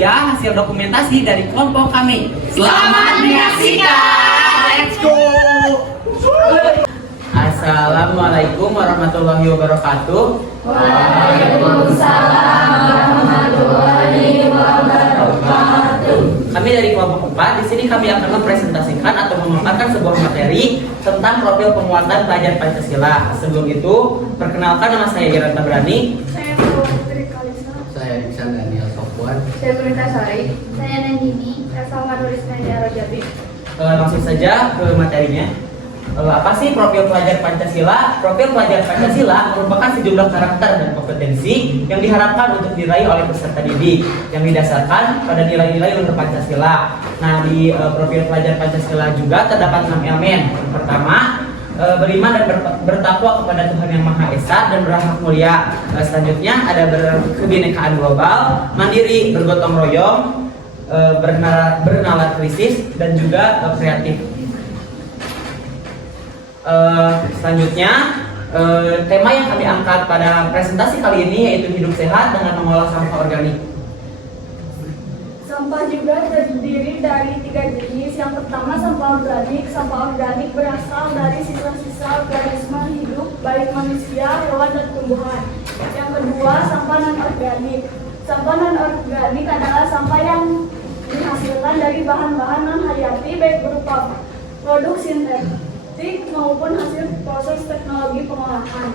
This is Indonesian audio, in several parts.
dia hasil dokumentasi dari kelompok kami. Selamat menyaksikan. Let's go. Assalamualaikum warahmatullahi wabarakatuh. Waalaikumsalam warahmatullahi wabarakatuh. Kami dari kelompok 4, di sini kami akan mempresentasikan atau memaparkan sebuah materi tentang profil penguatan pelajar Pancasila. Sebelum itu, perkenalkan, nama saya Iranta Berani. Saya Putri Kalisa. Saya Iksan Daniel Sofwan. Saya Berita Sari. Saya Nandini. Saya Salma Nuris Nadia Rajabi. Langsung saja ke materinya. Apa sih profil pelajar Pancasila? Profil pelajar Pancasila merupakan sejumlah karakter dan kompetensi yang diharapkan untuk diraih oleh peserta didik yang didasarkan pada nilai-nilai luhur Pancasila. Nah, di profil pelajar Pancasila juga terdapat 6 elemen. Yang pertama, beriman dan bertakwa kepada Tuhan Yang Maha Esa dan berakhlak mulia. Selanjutnya ada berkebinekaan global, mandiri, bergotong royong, bernalar krisis, dan juga kreatif. Selanjutnya, tema yang kami angkat pada presentasi kali ini yaitu hidup sehat dengan mengolah sampah organik. Sampah juga terdiri dari 3 jenis. Yang pertama sampah organik. Sampah organik berasal dari sisa-sisa organisme hidup baik manusia, hewan, dan tumbuhan. Yang kedua sampah non-organik. Sampah non-organik adalah sampah yang dihasilkan dari bahan-bahan non-hayati baik berupa produk sintetik maupun hasil proses teknologi pengolahan.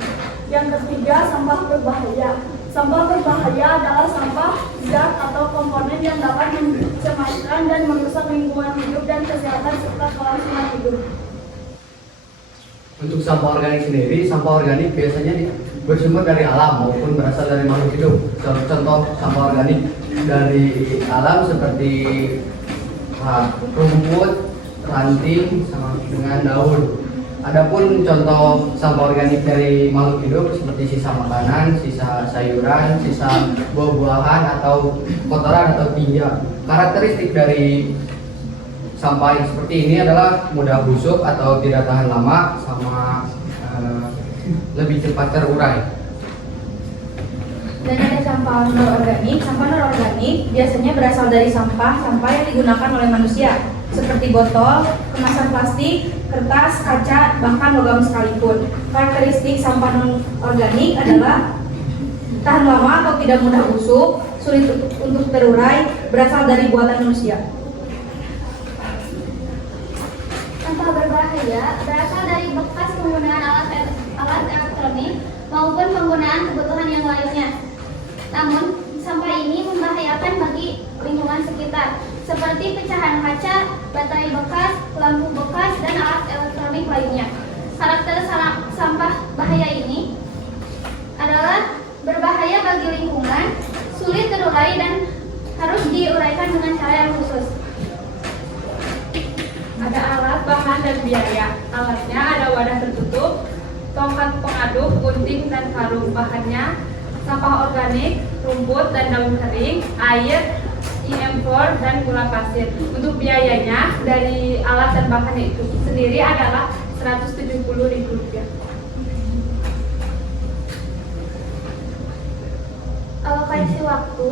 Yang ketiga sampah berbahaya. Sampah berbahaya adalah sampah zat atau komponen yang dapat mencemarkan dan merusak lingkungan hidup dan kesehatan serta kelangsungan hidup. Untuk sampah organik sendiri, sampah organik biasanya bersumber dari alam maupun berasal dari makhluk hidup. Contoh sampah organik dari alam seperti rumput, ranting, sama dengan daun. Adapun contoh sampah organik dari makhluk hidup seperti sisa makanan, sisa sayuran, sisa buah-buahan atau kotoran atau tinja. Karakteristik dari sampah yang seperti ini adalah mudah busuk atau tidak tahan lama, sama lebih cepat terurai. Dan ada sampah non-organik. Sampah non-organik biasanya berasal dari sampah yang digunakan oleh manusia, seperti botol, kemasan plastik, kertas, kaca, bahkan logam sekalipun. Karakteristik sampah non-organik adalah tahan lama atau tidak mudah busuk, sulit untuk terurai, berasal dari buatan manusia. Sampah berbahaya berasal dari bekas penggunaan alat elektronik maupun penggunaan kebutuhan yang lainnya. Namun, sampah ini membahayakan bagi lingkungan sekitar, seperti pecahan kaca, baterai bekas, lampu bekas, dan alat elektronik lainnya. Karakter sampah bahaya ini adalah berbahaya bagi lingkungan, sulit terurai, dan harus diuraikan dengan cara yang khusus. Ada alat, bahan, dan biaya. Alatnya ada wadah tertutup, tongkat pengaduk, gunting, dan karung. Bahannya sampah organik, rumput dan daun kering, air, IM4, dan gula pasir. Untuk biayanya dari alat dan bahannya itu sendiri adalah Rp170.000. Alokasi waktu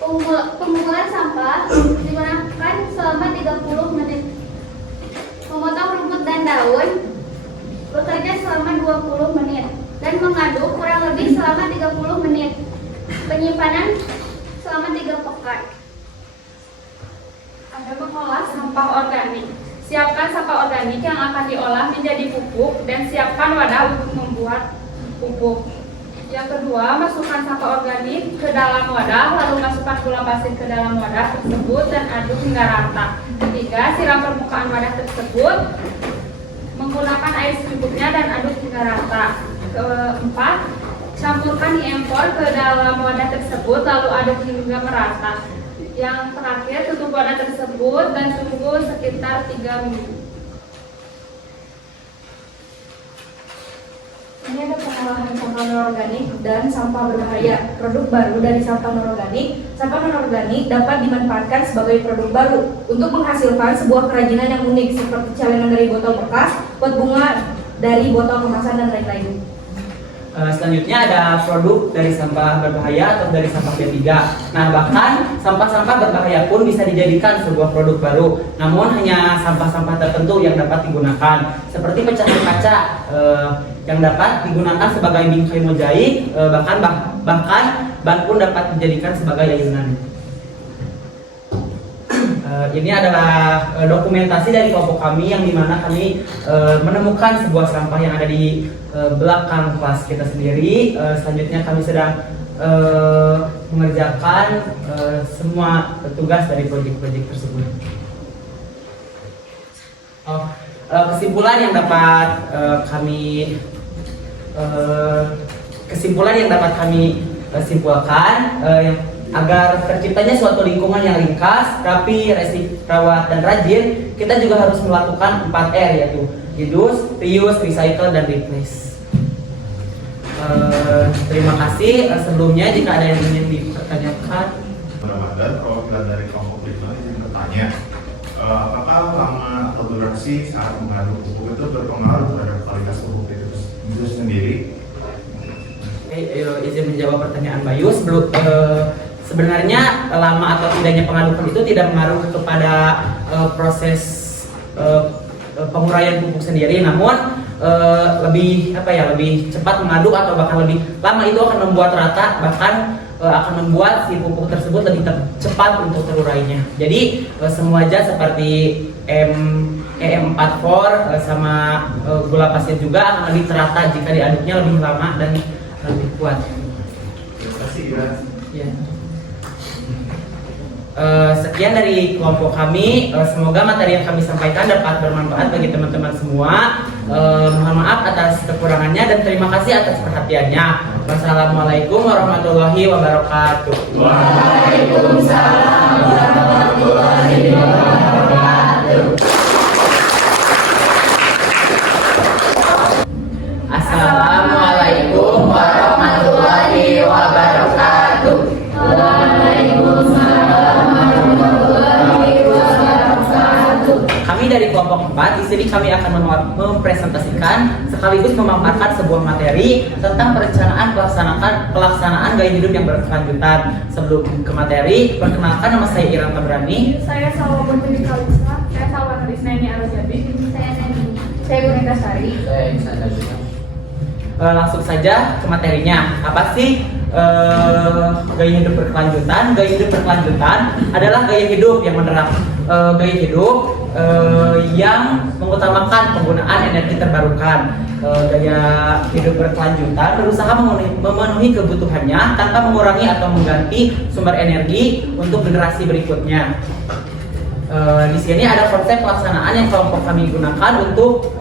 pengumpulan sampah digunakan selama 30 menit. Memotong rumput dan daun bekerja selama 20 menit. Dan mengaduk kurang lebih selama 30 menit. Penyimpanan selama 3 pekan. Ada mengolah sampah organik. Siapkan sampah organik yang akan diolah menjadi pupuk dan siapkan wadah untuk membuat pupuk. Yang kedua, masukkan sampah organik ke dalam wadah, lalu masukkan gula pasir ke dalam wadah tersebut dan aduk hingga rata. Ketiga, siram permukaan wadah tersebut menggunakan air secukupnya dan aduk hingga rata. Keempat, campurkan IM4 ke dalam wadah tersebut lalu aduk hingga merata. Yang terakhir, tutup wadah tersebut dan tunggu sekitar 3 minggu. Ini ada pengolahan sampah non-organik dan sampah berbahaya. Produk baru dari sampah non-organik dapat dimanfaatkan sebagai produk baru untuk menghasilkan sebuah kerajinan yang unik seperti celengan dari botol bekas, pot bunga dari botol kemasan, dan lain-lain. Selanjutnya ada produk dari sampah berbahaya atau dari sampah B3. Nah, bahkan sampah-sampah berbahaya pun bisa dijadikan sebuah produk baru. Namun hanya sampah-sampah tertentu yang dapat digunakan. Seperti pecahan kaca yang dapat digunakan sebagai bingkai mozaik, bahkan ban pun dapat dijadikan sebagai ayunan. Ini adalah dokumentasi dari kelompok kami yang dimana kami menemukan sebuah sampah yang ada di belakang kelas kita sendiri. Selanjutnya kami sedang mengerjakan semua tugas dari proyek-proyek tersebut. Kesimpulan yang dapat kami simpulkan agar terciptanya suatu lingkungan yang ringkas, rapi, rawat, dan rajin, kita juga harus melakukan 4R, yaitu reduce, recycle, dan replace. Terima kasih. Sebelumnya jika ada yang ingin dipertanyakan. Ramadan, perwakilan dari kelompok 5 ingin bertanya, apakah lama atau durasi saat mengaduk pupuk itu berpengaruh terhadap kualitas pupuk itu sendiri? Izin menjawab pertanyaan Bayus. Sebenarnya lama atau tidaknya pengadukan itu tidak mengaruh kepada proses penguraian pupuk sendiri, namun lebih cepat mengaduk atau bahkan lebih lama itu akan membuat rata, bahkan akan membuat si pupuk tersebut lebih cepat untuk terurainya. Jadi semua zat seperti EM44 sama gula pasir juga akan lebih terata jika diaduknya lebih lama dan lebih kuat. Terima kasih ya. Ya. Sekian dari kelompok kami. Semoga materi yang kami sampaikan dapat bermanfaat bagi teman-teman semua. Mohon maaf atas kekurangannya dan terima kasih atas perhatiannya. Wassalamualaikum warahmatullahi wabarakatuh. Waalaikumsalam warahmatullahi wabarakatuh. Assalamualaikum warahmatullahi wabarakatuh. Kami dari kelompok 4 di sini kami akan mempresentasikan sekaligus memaparkan sebuah materi tentang perencanaan pelaksanaan gaya hidup yang berkelanjutan. Sebelum ke materi, perkenalkan nama saya Irang Tabrani. Saya Salwa Putri Kalisa. Saya Salwa Narisneni Arojadi. Saya Nani. Saya Gunita Sari. Saya Iksan Darwina. Langsung saja ke materinya. Apa sih gaya hidup berkelanjutan? Gaya hidup berkelanjutan adalah gaya hidup yang gaya hidup yang mengutamakan penggunaan energi terbarukan. Gaya hidup berkelanjutan berusaha memenuhi kebutuhannya tanpa mengurangi atau mengganti sumber energi untuk generasi berikutnya. Di sini ada konsep pelaksanaan yang kelompok kami gunakan untuk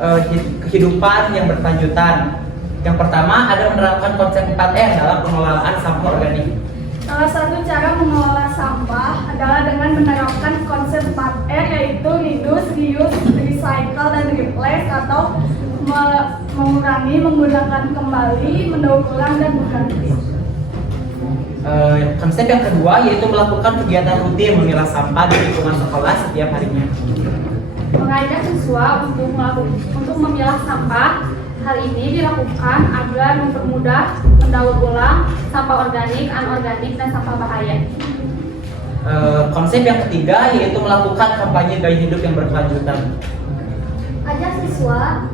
kehidupan yang berkelanjutan. Yang pertama ada menerapkan konsep 4R dalam pengelolaan sampah organik. Salah satu cara mengelola sampah adalah dengan menerapkan konsep 4R, yaitu reduce, reuse, recycle, dan replace, atau mengurangi, menggunakan kembali, mendaur ulang, dan mengganti. Konsep yang kedua yaitu melakukan kegiatan rutin memilah sampah di lingkungan sekolah setiap harinya. Mengajak siswa untuk memilah sampah. Hal ini dilakukan agar mempermudah mendaur ulang sampah organik, anorganik, dan sampah bahaya. Konsep yang ketiga yaitu melakukan kampanye gaya hidup yang berkelanjutan. Ajak siswa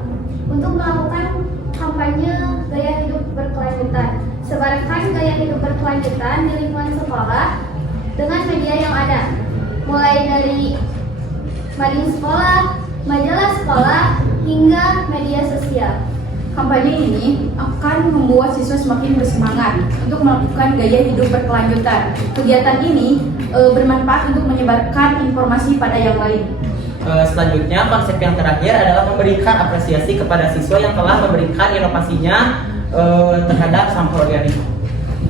untuk melakukan kampanye gaya hidup berkelanjutan. Sebarkan gaya hidup berkelanjutan di lingkungan sekolah dengan media yang ada, mulai dari mading sekolah, majalah sekolah, hingga media sosial. Kampanye ini akan membuat siswa semakin bersemangat untuk melakukan gaya hidup berkelanjutan. Kegiatan ini bermanfaat untuk menyebarkan informasi pada yang lain. Selanjutnya, konsep yang terakhir adalah memberikan apresiasi kepada siswa yang telah memberikan inovasinya terhadap sampah organik.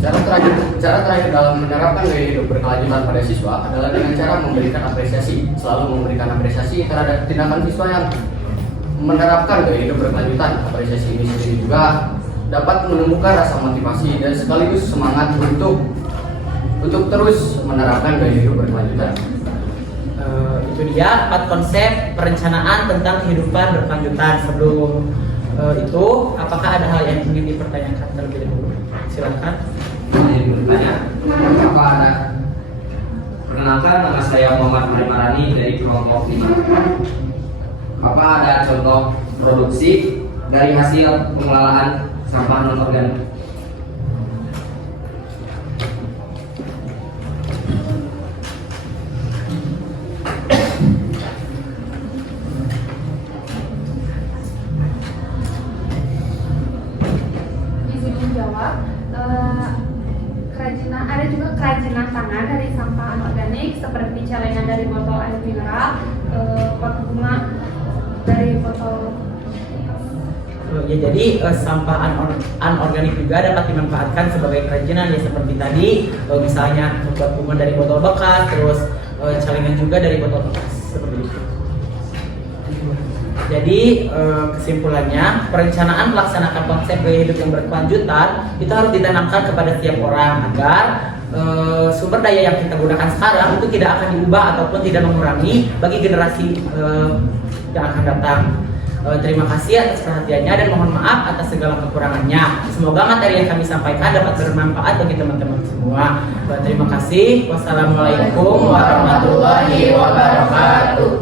Cara terakhir dalam menerapkan gaya hidup berkelanjutan pada siswa adalah dengan cara memberikan apresiasi. Selalu memberikan apresiasi terhadap tindakan siswa yang menerapkan gaya hidup berkelanjutan. Apresiasi ini sendiri juga dapat menemukan rasa motivasi dan sekaligus semangat untuk terus menerapkan gaya hidup berkelanjutan. Itu dia 4 konsep perencanaan tentang kehidupan berkelanjutan. Sebelum itu. Apakah ada hal yang ingin dipertanyakan terlebih dahulu? Silakan. Izin bertanya, apa ada? Perkenalkan, nama saya Muhammad Marimarani dari kelompok 5. Apa ada contoh produksi dari hasil pengelolaan sampah non organik? Izin menjawab, kerajinan ada juga kerajinan tangan dari sampah anorganik seperti celengan dari botol air mineral, pot bunga dari botol. Ya, jadi sampah anorganik juga dapat dimanfaatkan sebagai kerajinan ya seperti tadi misalnya membuat bunga dari botol bekas, terus celengan juga dari botol bekas seperti itu. Jadi kesimpulannya, perencanaan melaksanakan konsep gaya hidup yang berkelanjutan itu harus ditanamkan kepada setiap orang agar sumber daya yang kita gunakan sekarang itu tidak akan diubah ataupun tidak mengurangi bagi generasi yang akan datang. Terima kasih atas perhatiannya dan mohon maaf atas segala kekurangannya. Semoga materi yang kami sampaikan dapat bermanfaat bagi teman-teman semua. Terima kasih. Wassalamualaikum warahmatullahi wabarakatuh.